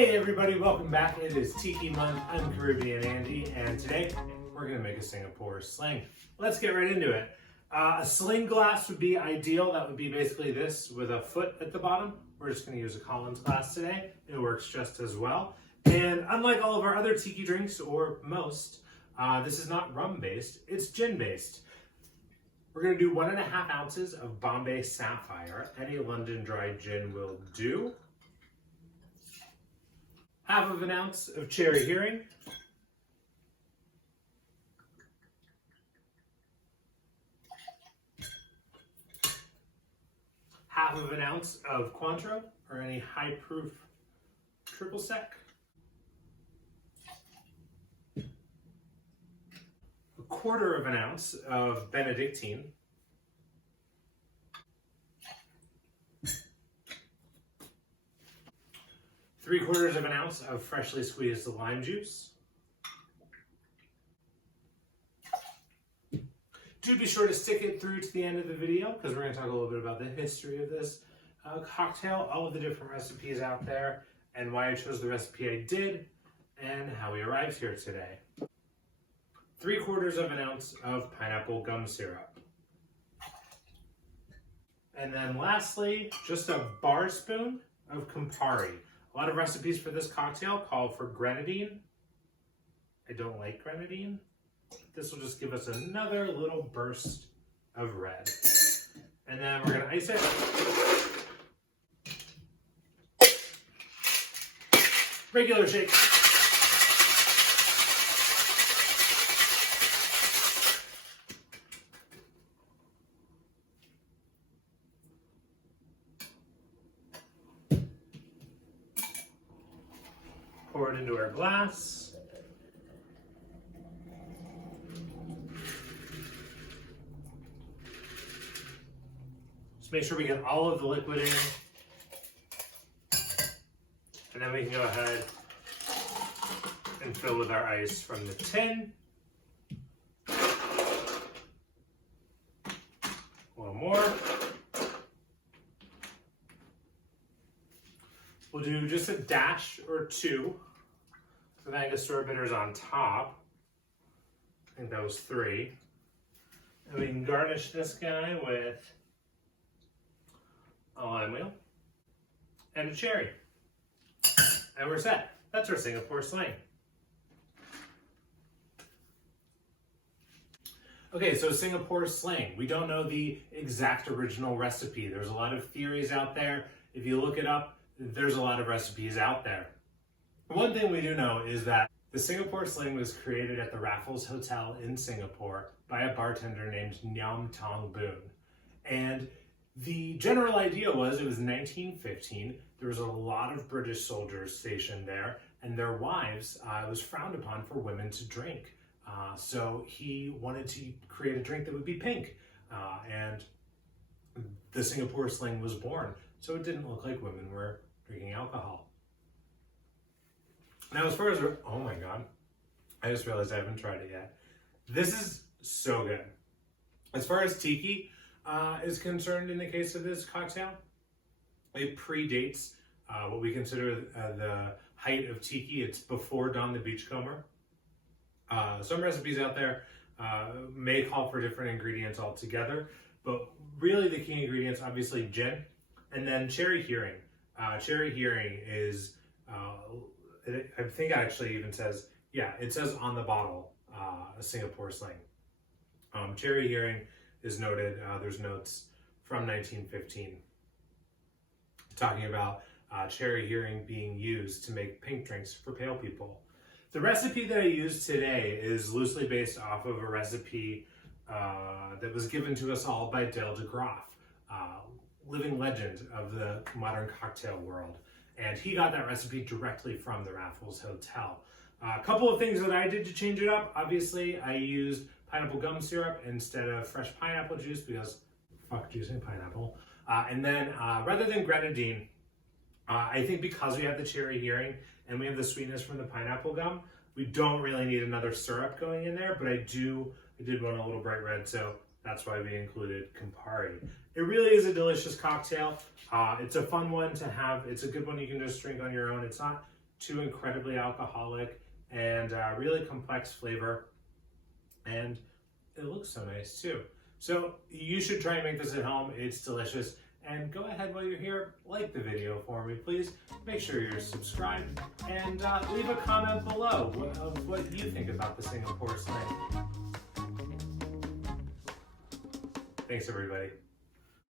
Hey everybody, welcome back. It is Tiki month. I'm Caribbean Andy, and today we're gonna make a Singapore sling. Let's get right into it. A sling glass would be ideal. That would be basically this with a foot at the bottom. We're just gonna use a Collins glass today. It works just as well. And unlike all of our other Tiki drinks, or most, this is not rum based, it's gin based. We're gonna do 1.5 ounces of Bombay Sapphire. Any London dry gin will do. 1/2 ounce of cherry herring, 1/2 ounce of Cointreau or any high proof triple sec, 1/4 ounce of Benedictine, 3/4 ounce of freshly squeezed lime juice. Do be sure to stick it through to the end of the video because we're going to talk a little bit about the history of this cocktail, all of the different recipes out there, and why I chose the recipe I did, and how we arrived here today. 3/4 ounce of pineapple gum syrup. And then lastly, just a bar spoon of Campari. A lot of recipes for this cocktail call for grenadine. I don't like grenadine. This will just give us another little burst of red. And then we're gonna ice it. Regular shake. Pour it into our glass. Just make sure we get all of the liquid in. And then we can go ahead and fill with our ice from the tin. A little more. We'll do just a dash or two for the Angostura bitters on top. I think that was 3. And we can garnish this guy with a lime wheel and a cherry. And we're set. That's our Singapore sling. Okay, so Singapore sling. We don't know the exact original recipe. There's a lot of theories out there. If you look it up, there's a lot of recipes out there. One thing we do know is that the Singapore sling was created at the Raffles Hotel in Singapore by a bartender named Nyam Tong Boon. And the general idea was it was 1915. There was a lot of British soldiers stationed there, and their wives, it was frowned upon for women to drink. So he wanted to create a drink that would be pink. And the Singapore sling was born. So it didn't look like women were drinking alcohol. Now, as far as, oh my God, I just realized I haven't tried it yet. This is so good. As far as Tiki is concerned in the case of this cocktail, it predates what we consider the height of Tiki. It's before Don the Beachcomber. Some recipes out there may call for different ingredients altogether, but really the key ingredients, obviously gin, and then cherry herring. Cherry herring is, I think it actually even says, yeah, it says on the bottle, a Singapore sling. Cherry herring is noted, there's notes from 1915 talking about cherry herring being used to make pink drinks for pale people. The recipe that I use today is loosely based off of a recipe that was given to us all by Dale DeGroff, living legend of the modern cocktail world. And he got that recipe directly from the Raffles Hotel. A couple of things that I did to change it up. Obviously, I used pineapple gum syrup instead of fresh pineapple juice because fuck juicing pineapple. And then rather than grenadine, I think because we have the cherry herring and we have the sweetness from the pineapple gum, we don't really need another syrup going in there, but I did want a little bright red, so that's why we included Campari. It really is a delicious cocktail. It's a fun one to have. It's a good one you can just drink on your own. It's not too incredibly alcoholic, and really complex flavor. And it looks so nice too. So you should try and make this at home. It's delicious. And go ahead while you're here, like the video for me, please. Make sure you're subscribed and leave a comment below of what you think about the Singapore Sling. Thanks, everybody.